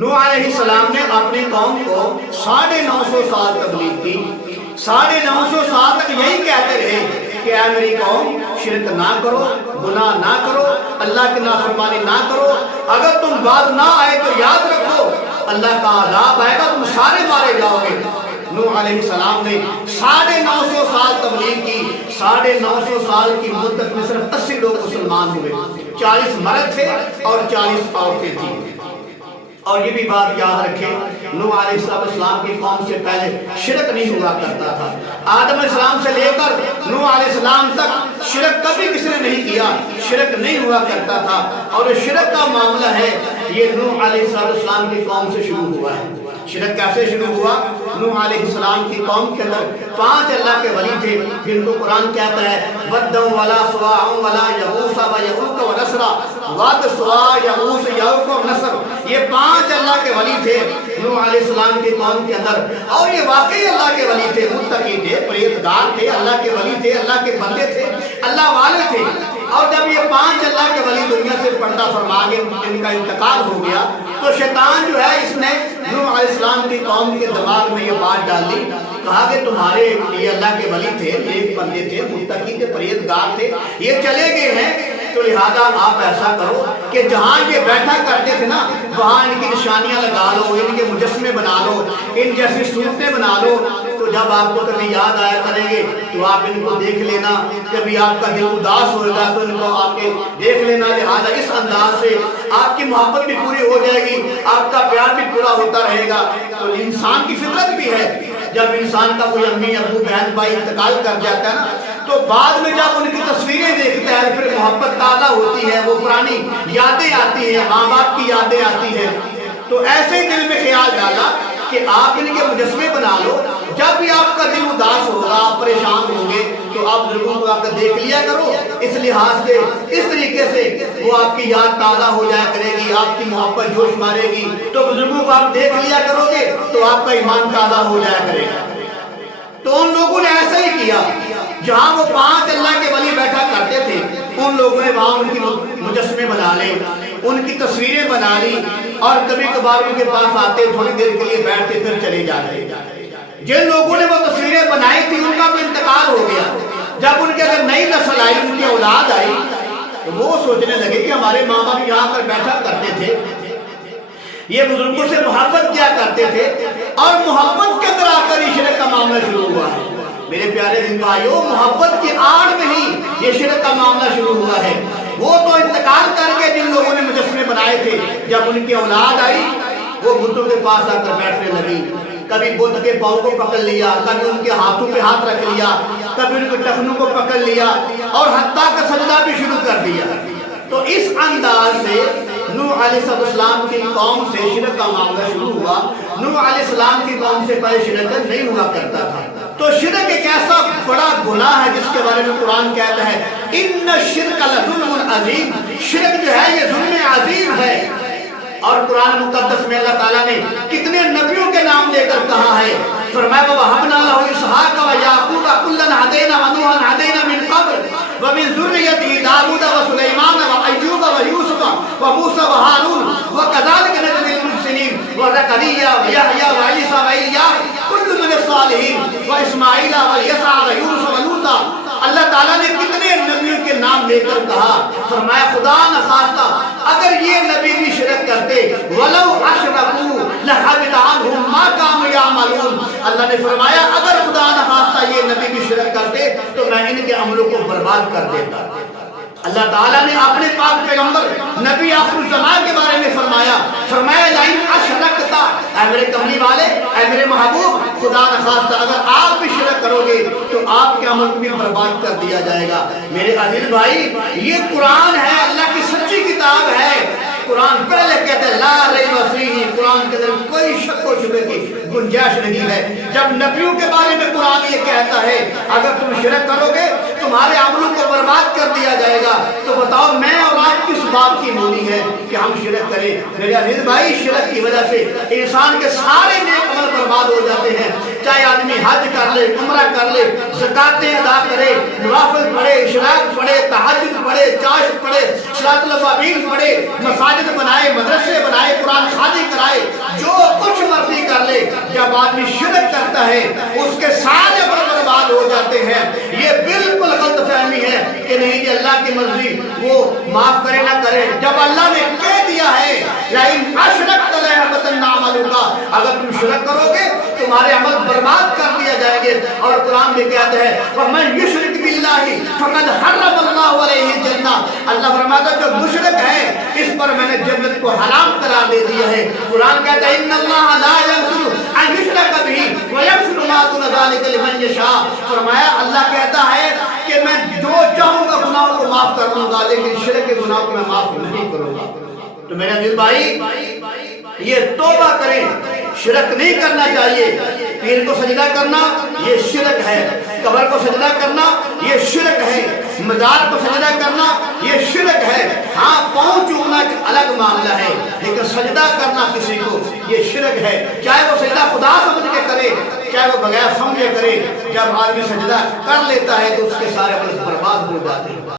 نوح علیہ السلام نے اپنی قوم کو 950 سال تبلیغ کی. 950 سال تک یہی کہتے رہے کہ اے میری قوم شرک نہ کرو، گناہ نہ کرو، اللہ کی نافرمانی نہ کرو. اگر تم باز نہ آئے تو یاد رکھو اللہ کا عذاب آئے گا، تم سارے مارے جاؤ گے. نوح علیہ السلام نے 950 سال تبلیغ کی. 950 سال کی مدت میں صرف 80 لوگ مسلمان ہوئے. 40 مرد تھے اور 40 عورتیں تھیں. اور یہ بھی بات یاد رکھیں، نوح علیہ السلام کی قوم سے پہلے شرک نہیں ہوا کرتا تھا. آدم علیہ السلام سے لے کر نوح علیہ السلام تک شرک کبھی کسی نے نہیں کیا، شرک نہیں ہوا کرتا تھا. اور شرک کا معاملہ ہے یہ نوح علیہ السلام کی قوم سے شروع ہوا ہے. شرک کیسے شروع ہوا؟ نوح علیہ السلام کی قوم کے اندر 5 اللہ کے ولی تھے جن کو قرآن کہتا ہے وَدًّا وَلَا سُوَاعًا وَلَا يَغُوثَ وَيَعُوقَ وَنَسْرًا. وَد، سوا، یغوث، یعوق اور نصر، یہ 5 اللہ کے ولی تھے نوح علیہ السلام کی قوم کے اندر. اور یہ واقعی اللہ کے ولی تھے، متقی تھے، پرہیزگار تھے، اللہ کے ولی تھے، اللہ کے بندے تھے، اللہ والے تھے. اور جب یہ 5 اللہ کے ولی دنیا سے پردہ فرما کے ان کا انتقال ہو گیا تو شیطان جو ہے اس نے نوح علیہ السلام کی قوم کے دماغ میں یہ بات ڈال دی. کہا کہ تمہارے یہ اللہ کے ولی تھے، نیک بندے تھے، متقی تھے، پرہیزگار تھے، یہ چلے گئے ہیں، تو لہذا آپ ایسا کرو کہ جہاں یہ بیٹھا کرتے تھے نا وہاں ان کی نشانیاں لگا لو، ان کے مجسمے بنا لو، ان جیسی صورتیں بنا لو. تو جب آپ کو کبھی یاد آیا کریں گے تو آپ ان کو دیکھ لینا. کبھی آپ کا دل اداس ہوگا تو ان کو آپ کے دیکھ لینا. لہذا اس انداز سے آپ کی محبت بھی پوری ہو جائے گی، آپ کا پیار بھی پورا ہوتا رہے گا. تو انسان کی فطرت بھی ہے، جب انسان کا کوئی امی ابو بہن بھائی انتقال کر جاتا ہے نا تو بعد میں جب ان کی تصویریں دیکھتا ہے پھر محبت تازہ ہوتی ہے، وہ پرانی یادیں آتی ہیں، ماں باپ کی یادیں آتی ہیں. تو ایسے ہی دل میں خیال ڈالا کہ آپ ان کے مجسمے بنا لو. جب بھی آپ کا دل اداس ہوگا، آپ پریشان ہوں گے تو آپ بزرگوں کو آپ دیکھ لیا کرو. اس لحاظ سے اس طریقے سے وہ آپ کی یاد تازہ ہو جایا کرے گی، آپ کی محبت جوش مارے گی. تو بزرگوں کو آپ دیکھ لیا کرو گے تو آپ کا ایمان تازہ ہو جایا کرے گا. تو ان لوگوں نے ایسا ہی کیا. جہاں وہ 5 اللہ کے ولی بیٹھا کرتے تھے ان لوگوں نے وہاں ان کی مجسمے بنا لے، ان کی تصویریں بنا لی، اور کبھی کبھار ان کے پاس آتے تھوڑی دیر کے لیے بیٹھتے پھر چلے جاتے. جن لوگوں نے وہ تصویریں بنائی تھی ان کا بھی انتقال ہو گیا. جب ان کے اگر نئی نسل آئی، ان کی اولاد آئی تو وہ سوچنے لگے کہ ہمارے ماں باپ یہاں پر بیٹھا کرتے تھے، یہ بزرگوں سے محبت کیا کرتے تھے، اور محبت کے اندر آ کر شرک کا معاملہ شروع ہوا ہے. میرے پیارے دین بھائیو، محبت کی آڑ میں ہی یہ شرک کا معاملہ شروع ہوا ہے. وہ تو انتقال کر کے جن لوگوں نے مجسمے بنائے تھے جب ان کی اولاد آئی وہ بتوں کے پاس آ کر بیٹھنے لگی. کبھی بت کے پاؤں کو پکڑ لیا، کبھی ان کے ہاتھوں پہ ہاتھ رکھ لیا، کبھی ان کے ٹخنوں کو پکڑ لیا، اور حتیٰ کہ سجدہ بھی شروع کر دیا. تو اس انداز سے نوح علیہ السلام کی قوم سے شرک کا معاملہ شروع ہوا. نوح علیہ السلام کی قوم سے پہلے شرک نہیں ہوا کرتا تھا. تو شرک ایک ایسا بڑا گناہ ہے جس کے بارے میں قرآن کہتا ہے ان الشرک لظلم عظیم. شرک جو ہے یہ ظلم عظیم ہے. اور قرآن مقدس میں اللہ تعالیٰ نے کتنے نبیوں کے نام لے کر کہا ہے. فرمایا وَوَهَبْنَا لَهُ إِسْحَاقَ وَيَعْقُوبَ كُلًّا هَدَيْنَا وَنُوحًا هَدَيْنَا مِن قَبْلُ وَمِن ذُرِّيَّتِهِ دَاوُودَ وَسُلَيْمَانَ وَأَيُّوبَ وَيُوسُفَ وَمُوسَىٰ وَهَارُونَ وَكَذَٰلِكَ نَجْزِي الْمُحْسِنِينَ وَزَكَرِيَّا وَيَحْيَىٰ وَعِيسَىٰ وَإِلْيَاسَ كُلٌّ مِنَ الصَّالِحِينَ وَإِسْمَاعِيلَ وَالْيَسَعَ وَيُونُسَ وَلُوطًا. اللہ تعالیٰ نے کتنے نبیوں کے نام لے کر کہا. فرمایا خدا نخواستہ اگر یہ نبی بھی شرک کرتے وَلَوْ أَشْرَكُوا لَحَبِطَ عَنْهُم مَّا كَانُوا يَعْمَلُونَ. اللہ نے فرمایا اگر خدا نخواستہ یہ نبی بھی شرک کرتے تو میں ان کے عملوں کو برباد کر دیتا. اللہ تعالیٰ نے اپنے پاک پیغمبر نبی آخر الزمان کے بارے میں فرمایا لَئِنْ أَشْرَكْتَ، اے میرے کملی والے، اے میرے محبوب، خدا نخواستہ اگر آپ بھی شرک کرو گے تو آپ کے عمل کو بھی برباد کر دیا جائے گا. میرے عزیز بھائی، یہ قرآن ہے، اللہ کی سچی کتاب ہے. قرآن پہلے کہتے ہیں لا ریب فیہ، قرآن کے اندر کوئی شک و شبہ کی گنجائش نہیں ہے. جب نبیوں کے بارے میں قرآن یہ کہتا ہے اگر تم شرک کرو گے تمہارے عملوں کو برباد کر دیا جائے گا، تو بتاؤ میں اور آپ کس بات کی مولی ہے کہ ہم شرک کریں. میرے عزیز بھائی، شرک کی وجہ سے انسان کے سارے نیک عمل برباد ہو جاتے ہیں. چاہے آدمی حج کر لے, عمرہ کر لے, زکاتیں ادا کرے, نوافل پڑھے, اشراق پڑھے, تہجد پڑھے, چاشت پڑھے, صلاۃ الاوابین پڑھے, مساجد بنائے, مدرسے بنائے, قرآن خوانی کرائے, جو کچھ مرضی کر لے, جب آدمی شرک کرتا ہے اس کے سارے برباد ہو جاتے ہیں. یہ بالکل غلط فہمی ہے کہ نہیں یہ اللہ کی مرضی, وہ معاف کرے نہ کرے. جب اللہ نے کہہ دیا ہے لَإِنْ أَشْرَكْتَ لَيَحْبَطَنَّ عَمَلُكَ, اگر تم شرک کرو گے تمہارے عمل برباد کر دیا جائیں گے. اور قرآن بھی کہتا ہے وَمَنْ يُشْرِكْ بِاللَّهِ فَقَدْ حَرَّمَ اللَّهُ عَلَيْهِ الْجَنَّةَ, اللہ فرماتا ہے جو مشرک ہے اس پر میں نے جنت کو حرام قرار دے دیا ہے. قرآن کہتا ہے إِنَّ اللَّهَ لَا يَغْفِرُ أَنْ يُشْرَكَ بِهِ وَيَغْفِرُ مَا دُونَ ذَلِكَ لِمَنْ يَشَاءُ. فرمایا اللہ کہتا ہے کہ میں جو چاہوں گا گناہوں کو معاف کر دوں گا, لیکن شرک کے گناہوں کو میں معاف نہیں کروں گا. تو میرے عزیز بھائی یہ توبہ کریں, شرک نہیں کرنا چاہیے. پیر کو سجدہ کرنا یہ شرک ہے, قبر کو سجدہ کرنا یہ شرک ہے, مزار کو سجدہ کرنا یہ شرک ہے. ہاں پاؤں چومنا ایک الگ معاملہ ہے, لیکن سجدہ کرنا کسی کو یہ شرک ہے. چاہے وہ سجدہ خدا سمجھ کے کرے, چاہے وہ بغیر سمجھے کرے. جب آدمی سجدہ کر لیتا ہے تو اس کے سارے عمل برباد ہو جاتے ہیں.